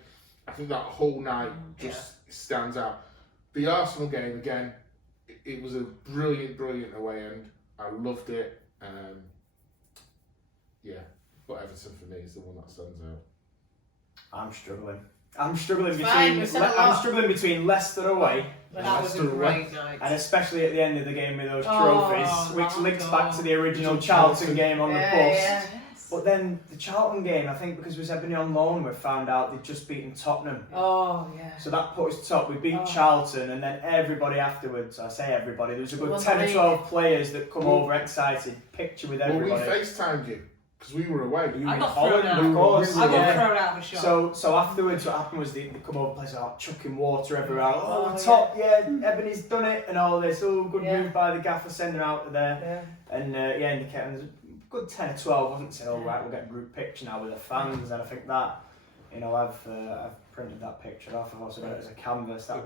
I think that whole night just stands out. The Arsenal game again, it was a brilliant away end. I loved it. But Everton for me is the one that stands out. I'm struggling Fine, between. we said a lot. I'm struggling between Leicester away, That was a Leicester great night. and especially at the end of the game with those Oh, trophies, which my links God. back to the original Charlton. Charlton game on the bus. Yeah. But then the Charlton game, I think because we was Ebony on loan, we found out they'd just beaten Tottenham. Oh, yeah. So that put us top. We beat Charlton, and then everybody afterwards, I say everybody, there was a good Was 10 or they? 12 players that come over excited, picture with Well, we everybody. FaceTimed you because we were away. You I in got Holland, thrown out. of course. I got yeah. thrown out of a shot. So afterwards, what happened was they come over, players are chucking water everywhere. Oh, Oh, we're top, Ebony's done it, and all this. Oh, good Yeah. move by the gaffer, sending her out to there. Yeah. And indicating there's a good 10 or 12, wasn't it? Saying, oh, right, we'll get a group picture now with the fans, and I think that, I've printed that picture off. I've also got it as a canvas. That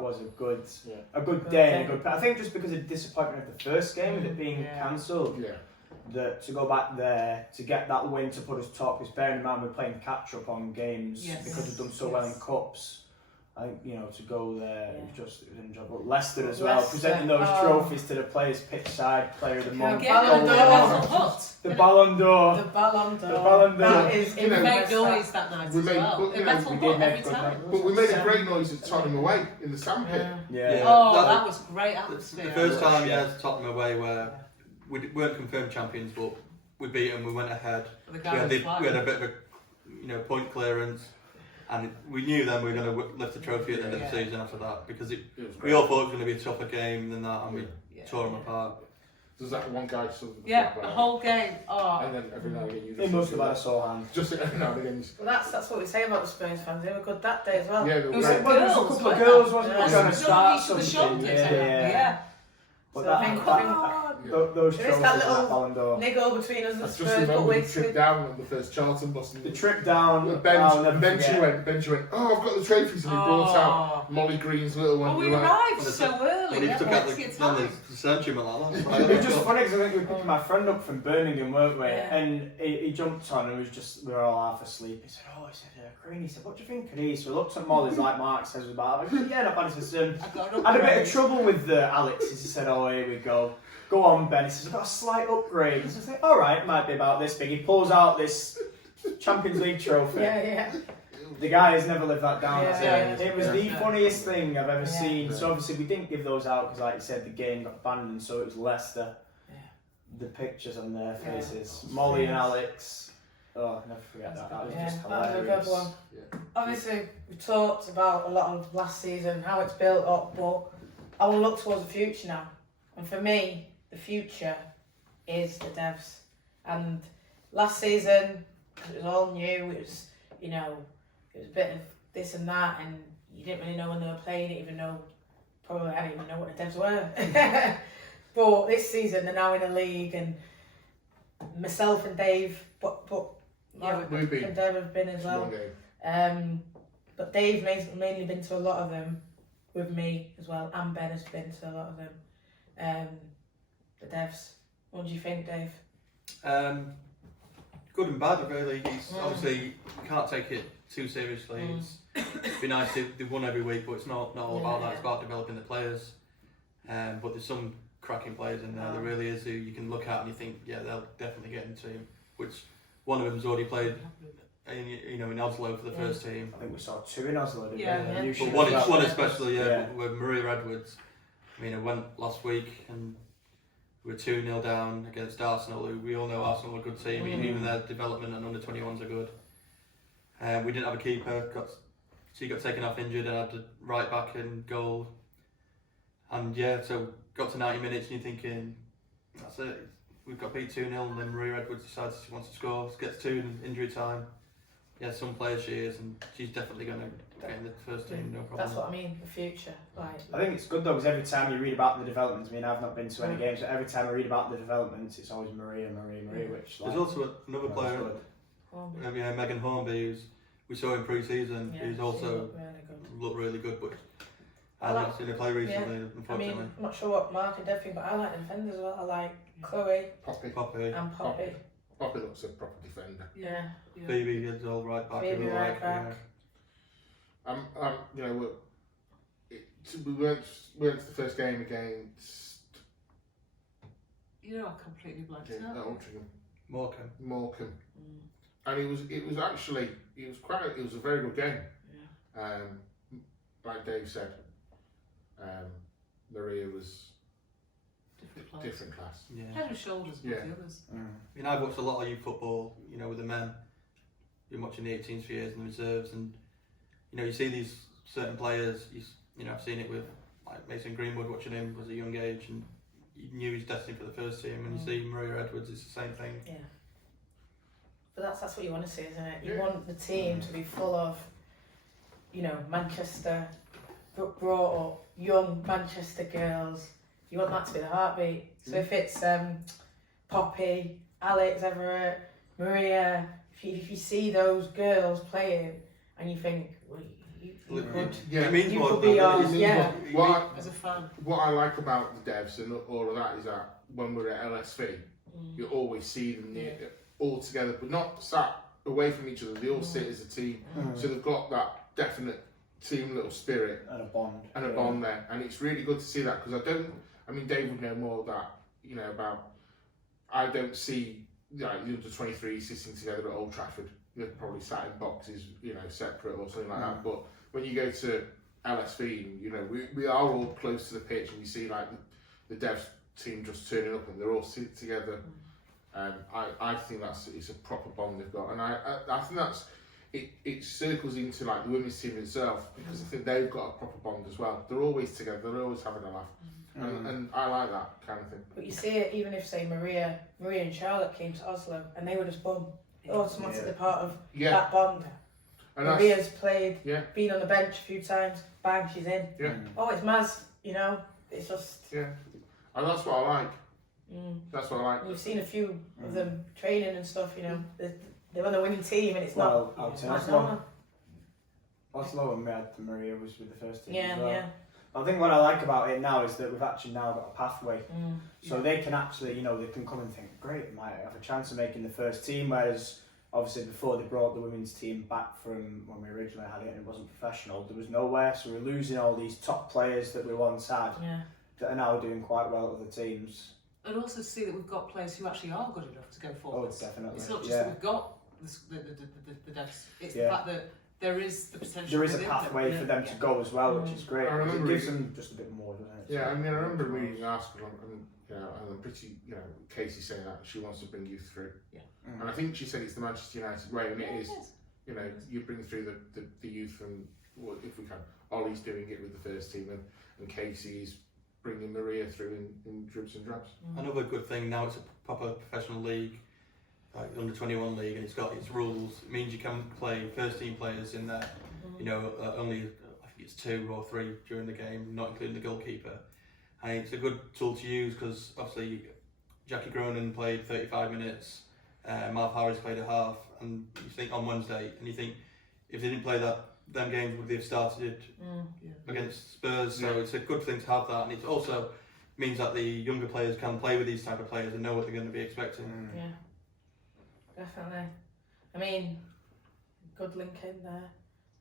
was a good day and a good. I think just because of the disappointment of the first game with it being cancelled. Yeah. That to go back there to get that win to put us top, because bearing in mind we're playing catch up on games because we've done so well in cups. I think to go there it was enjoyable. Leicester as well, presenting those trophies to the players, pitch side, player of the month, the Ballon d'Or. The Ballon d'Or. The Ballon d'Or. That is It made noise that night We as made- well. but, It meant we a did lot make every good time. noise. But we made a great noise at Tottenham away in the sandpit. Yeah. Oh, that was great atmosphere. The first time, Tottenham away where we weren't confirmed champions, but we beat them. We went ahead. The We guy had, was we had a bit of a point clearance, and we knew then we were going to lift the trophy at the end of the season after that, because we all thought it was going to be a tougher game than that, and we tore them apart. There's that one guy sort of the whole game. Oh, and then every now and again you They must have had a sore hand. just every now and again. Well, that's what we say about the Spurs fans. They were good that day as well. Yeah, it was great. Well, there was a couple of girls, wasn't there, Yeah. trying to start each other's something. shoulders. Yeah. But So I think those There is trophies that and little that Ballon d'Or. niggle between us I and just Spurs, but remember the wait trip down on the first Charlton bus. The trip down, I'll never Benji forget. went, oh, I've got the trophies, and he brought out Molly Green's little one. Oh, we You're like, arrived so early. When We he had took out plenty of the time. sentiment like It that. was just funny because I think we picked my friend up from Birmingham, weren't we? Yeah. And he jumped on and we were all half asleep. He said, Green. He said, what do you think of these? So we looked at Molly's like Mark says about it. Yeah, not bad as a son. Had a bit of trouble with Alex. He said, oh, here we go. Go on, Ben. He says, I've got a slight upgrade. He says, all right, might be about this big. He pulls out this Champions League trophy. Yeah. The guy has never lived that down. Yeah. It was the funniest thing I've ever Yeah. seen. So obviously we didn't give those out because, like you said, the game got banned, and so it was Leicester. The pictures on their faces, Molly and Alex. Oh, never forget that. That was just That was a hilarious. good one. Yeah. Obviously, we talked about a lot of last season, how it's built up, but I will look towards the future now. And for me, the future is the Devs. And last season, it was all new. It was, it was a bit of this and that, and you didn't really know when they were playing. You didn't even know, probably I didn't even know what the Devs were. But this season, they're now in a league, and myself and Dave, but We've been. and Dave have been as well. One game. But Dave mainly been to a lot of them with me as well, and Ben has been to a lot of them. The Devs. What do you think, Dave? Good and bad, really. It's obviously you can't take it too seriously. It'd be nice if they won every week, but it's not all about that. It's about developing the players. But there's some cracking players in there. There really is who you can look at and you think, yeah, they'll definitely get into team. Which one of them's already played, in Oslo for the first team. I think we saw two in Oslo. Didn't Yeah. we? But one especially, with Maria Edwards. I mean, it went last week and we were 2-0 down against Arsenal, who we all know Arsenal are a good team, even their development and under 21s are good. We didn't have a keeper, she got taken off injured and had to right back in goal. And so got to 90 minutes and you're thinking, that's it, we've got beat 2-0, and then Maria Edwards decides she wants to score, gets 2 in injury time. Yeah, some player she is, and she's definitely going to get in the first team, no problem. That's what I mean, the future. I think it's good though, because every time you read about the developments, I mean, I've not been to any games, but every time I read about the developments, it's always Maria, which There's also another player, Megan Hornby, who's we saw in pre-season, who's also looked really good, but I've not seen her play recently, unfortunately. I mean, I'm not sure what Mark and Dev think, but I like the defenders as well. I like Chloe Poppy. and Poppy. Poppy looks a proper defender. Yeah. Phoebe is all right back. Phoebe right back. We went to the first game against. I completely blanked out. Morecambe. And it was a very good game. Yeah. Like Dave said, Maria was different class. Yeah. Head and shoulders above the others. I mean, I've watched a lot of youth football, with the men. Been watching the 18s for years and the reserves, and you see these certain players. I've seen it with like Mason Greenwood, watching him as a young age, and you knew he's destined for the first team. And you see Maria Edwards, it's the same thing. Yeah. But that's what you want to see, isn't it? You want the team to be full of, Manchester, brought up, young Manchester girls. You want that to be the heartbeat. So if it's Poppy, Alex Everett, Maria, if you see those girls playing and you think, well, you could, It means you more could than be that. ours, yeah. As a fan. What I like about the Devs and all of that is that when we're at LSV, you always see them all together, but not sat away from each other. They all sit as a team, so they've got that definite team little spirit and a bond there, and it's really good to see that, because Dave would know more of that, about. I don't see the under 23 sitting together at Old Trafford. They're probably sat in boxes, separate or something like that. But when you go to LSV, we are all close to the pitch, and you see like the Devs team just turning up and they're all sitting together. I think it's a proper bond they've got, and I think it circles into like the women's team itself, because I think they've got a proper bond as well. They're always together, they're always having a laugh, and I like that kind of thing. But you see it even if, say, Maria and Charlotte came to Oslo and they were just automatically part of that bond. And Maria's played, been on the bench a few times, bang, she's in. Yeah. Oh, it's Maz, it's just. Yeah, and that's what I like. That's what I like. You've seen a few of them training and stuff, they're on the winning team and it's not. Oslo and we had Maria was with the first team as well. I think what I like about it now is that we've actually now got a pathway. So Yeah. they can actually, you know, they can come and think, great, might have a chance of making the first team, whereas obviously before they brought the women's team back from when we originally had it and it wasn't professional, there was nowhere, so we're losing all these top players that we once had that are now doing quite well at other teams. And also to see that we've got players who actually are good enough to go forward. Oh, definitely. It's not just that we've got the devs, it's the fact that there is the potential. There is a pathway for them to go as well, which is great. I remember It gives them just a bit more, doesn't it? Yeah, I mean, I remember reading an article, and I'm pretty, Casey saying that she wants to bring youth through. Yeah. And I think she said it's the Manchester United way, and it is. Yes. You bring through the youth from, well, if we can. Ollie's doing it with the first team, and Casey's bringing Maria through in dribs and drabs. Another good thing now, it's a proper professional league, like under 21 league, and it's got its rules. It means you can play first team players in there. Only I think it's 2 or 3 during the game, not including the goalkeeper. And it's a good tool to use because obviously Jackie Cronin played 35 minutes, Marv Harris played a half, and you think on Wednesday, and you think if they didn't play them games, would they have started against Spurs? So it's a good thing to have that, and it also means that the younger players can play with these type of players and know what they're going to be expecting. Yeah, definitely. I mean, good link in there.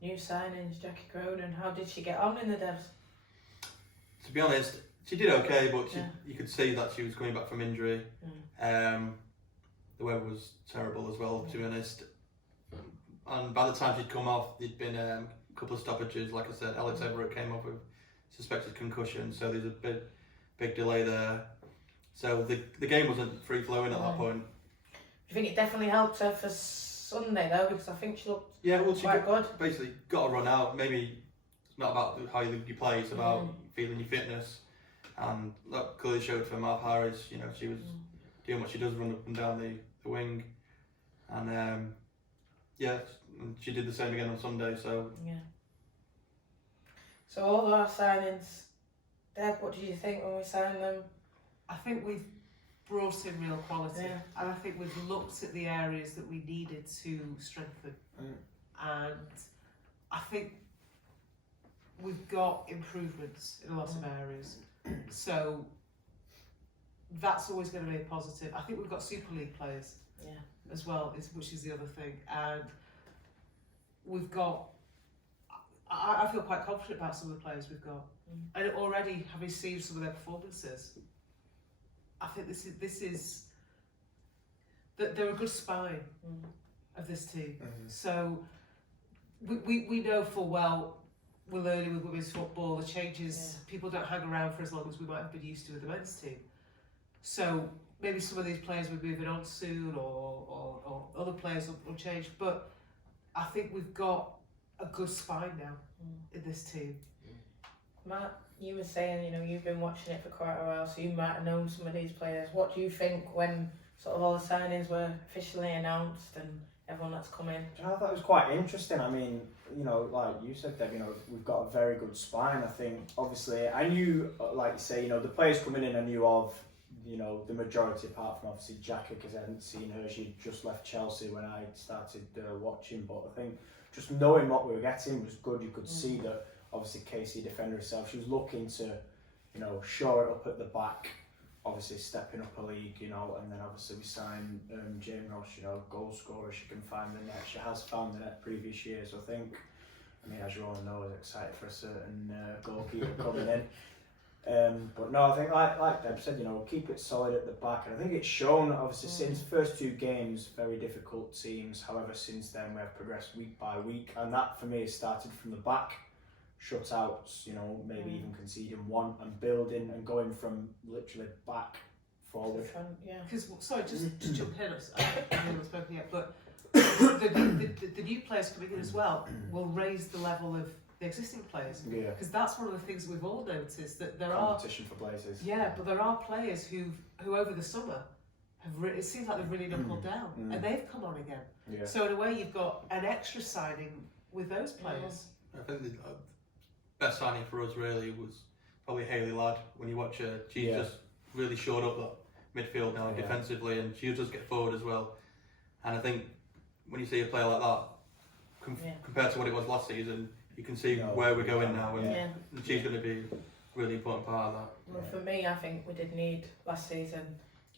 New signings, Jackie Cronin. How did she get on in the devs? To be honest, she did okay, but you could see that she was coming back from injury. The weather was terrible as well, to be honest. And by the time she'd come off, there'd been a couple of stoppages. Like I said, Alex Everett came off with suspected concussion, so there's a big delay there. So the game wasn't free flowing at that point. Do you think it definitely helped her for Sunday though? Because I think she looked she quite good. Basically got to run out. Maybe it's not about how you play; it's about feeling your fitness. And that clearly showed for Marv Harris. She was doing what she does, run up and down the wing, and she did the same again on Sunday. So So all our signings, Deb, what did you think when we signed them? I think we've brought in real quality, and I think we've looked at the areas that we needed to strengthen, and I think we've got improvements in a lot of areas. So that's always going to be a positive. I think we've got Super League players as well, which is the other thing, and we've got. I feel quite confident about some of the players we've got, and already having seen some of their performances, I think this is that they're a good spine of this team. So we know full well we're learning with women's football, the changes, people don't hang around for as long as we might have been used to with the men's team. So maybe some of these players will be moving on soon, or other players will change, but I think we've got a good spine now in this team. Matt, you were saying, you've been watching it for quite a while, so you might have known some of these players. What do you think when sort of all the signings were officially announced and everyone that's come in? I thought it was quite interesting. I mean, like you said, Deb, we've got a very good spine. I think, obviously, I knew, like you say, the players coming in I knew of, the majority apart from obviously Jackie, because I hadn't seen her. She'd just left Chelsea when I started watching, but I think just knowing what we were getting was good. You could see that obviously Casey defended herself. She was looking to, shore it up at the back, obviously stepping up a league, and then obviously we signed Jane Ross, goal scorer. She can find the net. She has found the net previous years, I think. I mean, as you all know, I was excited for a certain goalkeeper coming in. But no, I think like Deb said, keep it solid at the back, and I think it's shown obviously since first 2 games, very difficult teams. However, since then we have progressed week by week, and that for me has started from the back, shutouts, maybe even conceding 1 and building and going from literally back forward. Because sorry, just to jump in, I haven't spoken yet, but the new players coming in as well will raise the level of the existing players, because that's one of the things that we've all noticed, that there competition for places. But there are players who over the summer have it seems like they've really knuckled down, and they've come on again. So in a way, you've got an extra signing with those players. I think the best signing for us really was probably Hayley Ladd. When you watch her, she's just really shored up that midfield now defensively, and she does get forward as well. And I think when you see a player like that compared to what it was last season, you can see No, where we're going now, and Yeah. she's going to be a really important part of that. Well, for me, I think we did need last season.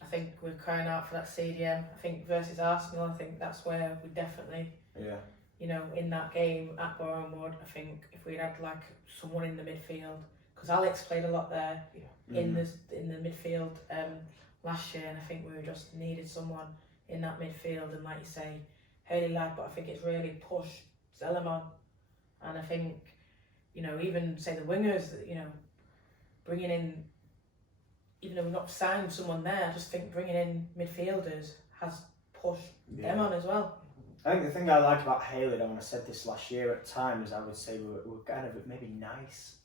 I think we're crying out for that CDM. I think versus Arsenal, I think that's where we definitely, Yeah. you know, in that game at Boreham Wood, I think if we had like someone in the midfield, because Alex played a lot there in the midfield last year, and I think we just needed someone in that midfield, and like you say, Haley lad, but I think it's really pushed Zellerman, and I think, you know, even say the wingers, you know, bringing in, even though we've not signed someone there, I just think bringing in midfielders has pushed them on as well. I think the thing I like about Haley, and I said this last year at times, I would say we're kind of maybe nice.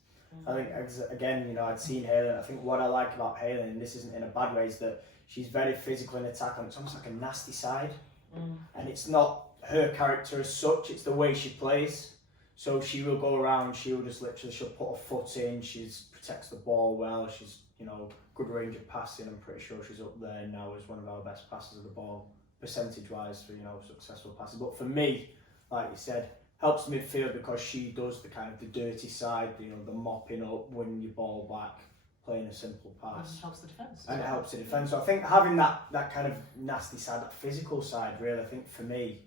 I think, again, you know, I'd seen Haley, and I think what I like about Haley, and this isn't in a bad way, is that she's very physical in attack, and it's almost like a nasty side. And it's not her character as such, it's the way she plays. So she will go around, she'll put her foot in, she protects the ball well, she's, you know, good range of passing. I'm pretty sure she's up there now as one of our best passers of the ball, percentage-wise, for, you know, successful passes. But for me, like you said, helps midfield because she does the kind of the dirty side, you know, the mopping up, winning your ball back, playing a simple pass. And it helps the defence. And it helps the defence. So I think having that kind of nasty side, that physical side, really, I think for me,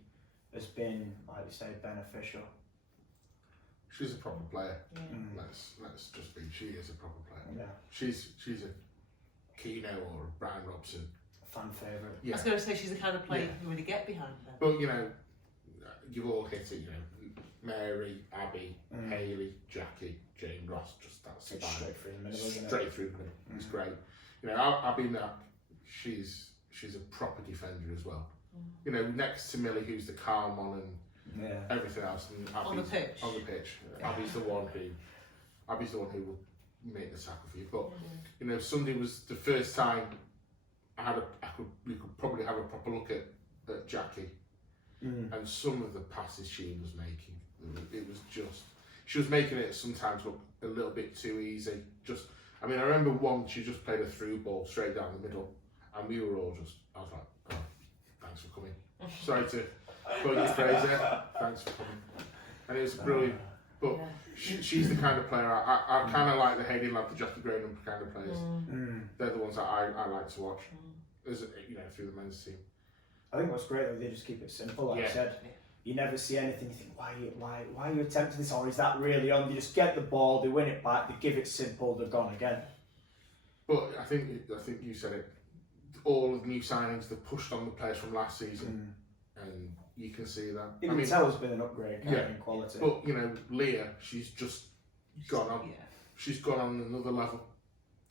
has been, like you say, beneficial. She's a proper player. Yeah. Let's just be. She is a proper player. Yeah. She's a Keno or a Brian Robson. Fan favourite. Yeah. I was going to say she's the kind of player you really get behind her. But you know, you've all hit it. You know, Mary, Abby, Hayley, Jackie, Jane Ross. Just that's It's straight through the middle, isn't it? Straight through the middle. It's great. You know, Abby, she's a proper defender as well. You know, next to Millie, who's the calm one and everything else, and On the pitch. On the pitch, Abby's the one who will make the tackle for you. But you know, Sunday was the first time we could probably have a proper look at Jackie and some of the passes she was making. It was just, she was making it sometimes look a little bit too easy. I remember one, she just played a through ball straight down the middle, and we were all just, I was like, oh, thanks for coming. Sorry to put you crazy. Thanks for coming. And it was brilliant. But she's the kind of player, I kind of like the Hayden lad, the Jackie Graham kind of players. They're the ones that I like to watch, as you know, through the men's team. I think what's great, they just keep it simple, like I said. You never see anything, you think, why are you attempting this, or is that really on? They just get the ball, they win it back, they give it simple, they're gone again. But I think you said it, all of the new signings, they've pushed on the players from last season, and you can see that. You can tell it's been an upgrade in quality. But you know, Leah, she's just gone on. Yeah. She's gone on another level.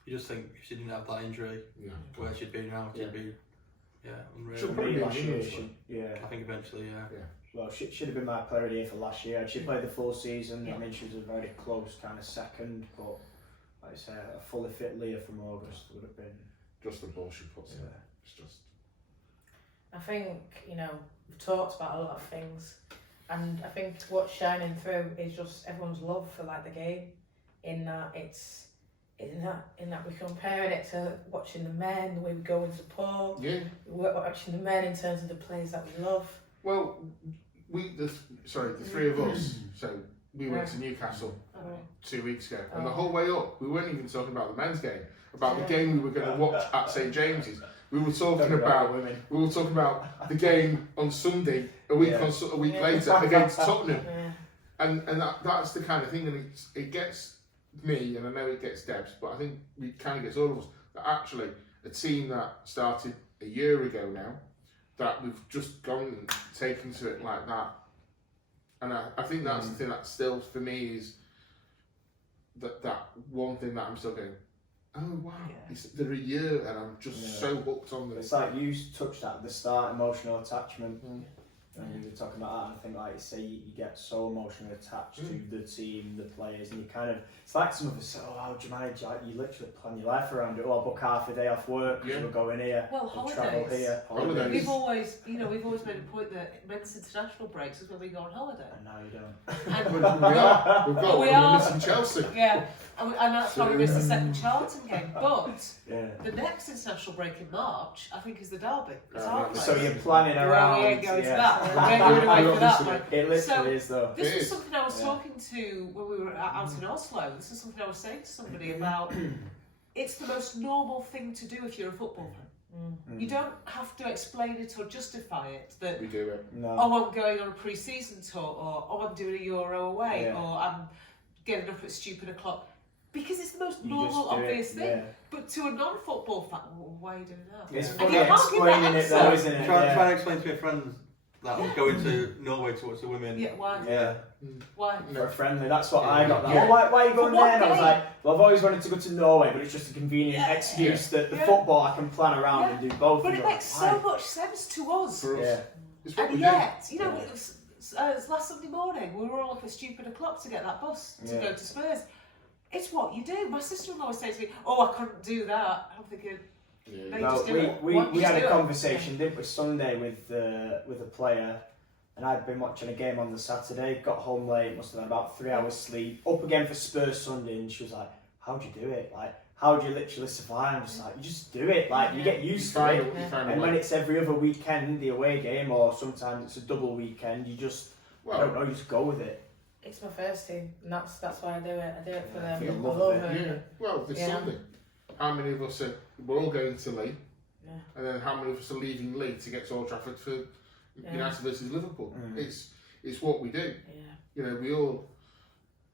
You just think if she didn't have that injury, where she'd be now, she'd be, unreal. She'll probably be last year, I think eventually, Well, she should have been my player of the year for last year. She played the full season. I mean, she was a very close kind of second, but like I say, a fully fit Leah from August would have been just the ball she puts in. It's just. I think, you know, we've talked about a lot of things, and I think what's shining through is just everyone's love for like the game. In that we're comparing it to watching the men, the way we go and support. Yeah. We're watching the men in terms of the players that we love. Well, the three of us. So we went to Newcastle 2 weeks ago, and the whole way up, we weren't even talking about the men's game, about the game we were going to watch at St James's. We were talking about the game on Sunday, a week later against Tottenham, and that's the kind of thing, and it gets me, and I know it gets Debs, but I think it kind of gets all of us, that actually a team that started a year ago now, that we've just gone and taken to it like that, and I think that's the thing that still for me is that one thing that I'm still going, oh wow, they're a year and I'm just so hooked on them. It's like you touched at the start, emotional attachment. And you were talking about that, and I think, like you say, you get so emotionally attached to the team, the players, and you kind of, it's like some of us say, oh, how do you manage? You literally plan your life around it. Oh, I'll book half a day off work, we'll go in here, we'll travel here. Holidays. We've always made a point that men's international breaks is when we go on holiday. And now you don't. And we are missing Chelsea. Yeah, and that's why we missed the second Charlton game. But the next international break in March, I think, is the derby. It's our place. So you're planning around. Going to that. We're going away for that one. It literally So, is though. This It was is. something I was Yeah. talking to when we were out in Oslo. This is something I was saying to somebody about. It's the most normal thing to do if you're a football fan. You don't have to explain it or justify it. That We do it. No. oh, I'm going on a pre-season tour, or oh, I'm doing a Euro away, Yeah. or I'm getting up at stupid o'clock. Because it's the most You normal, just do it, obvious thing. yeah. But to a non-football fan, well, why are you doing that? It's And funny you can't give explaining that it though, answer. isn't it? Trying Yeah. to explain to my friends that I'm going to Norway to watch the women. Yeah, why? Yeah. Why? For a friendly, that's what I got. That. Yeah. Oh, why are you going For one there? And I was day. like, well, I've always wanted to go to Norway, but it's just a convenient excuse that the Yeah. football I can plan around Yeah. and do both. But And it you're makes like, so much sense to us. For us. Yeah. It's what we And do. yet, you know, Yeah. it was, last Sunday morning, we were all up at stupid o'clock to get that bus to Yeah. go to Spurs. It's what you do. My sister-in-law was saying to me, "Oh, I couldn't do that." I'm thinking, Yeah, No, yeah. you Well, just do it. we Just had do a it. conversation, didn't we, Sunday with a player, and I'd been watching a game on the Saturday, got home late, must have had about 3 hours sleep, up again for Spurs Sunday, and she was like, how'd you do it? Like, how do you literally survive? I'm just like, you just do it, like, you get You used to find it. a- you find a And when way. it's every other weekend, the away game, or sometimes it's a double weekend, you just, I don't Well, know, you just go with it. It's my first team, and that's why I do it. I do it for Yeah, them. you I love love it. it. yeah. Well, this Yeah. Sunday, how many of us we're all going to Lee, Yeah. and then how many of us are leaving Lee to get to Old Trafford for United versus Liverpool? It's what we do. Yeah. You know, we all.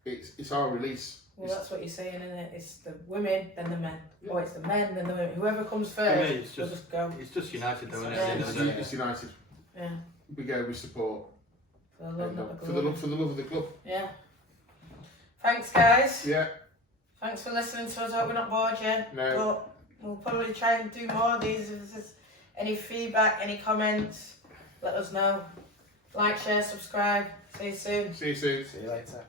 It's our release. Well, that's what you're saying, isn't it? It's the women, then the men. Yeah. Or it's the men, then the women. Whoever comes For first, me, it's we'll just just go. it's just United though, isn't it? Yeah. At the end of the day. It's United. Yeah. We go. We support. For the love, not the For glory. the love of the club. Yeah. Thanks, guys. Yeah. Thanks for listening to us. I hope we're not bored yet. No. But we'll probably try and do more of these. If there's any feedback, any comments, let us know. Like, share, subscribe. See you soon. See you soon. See you later.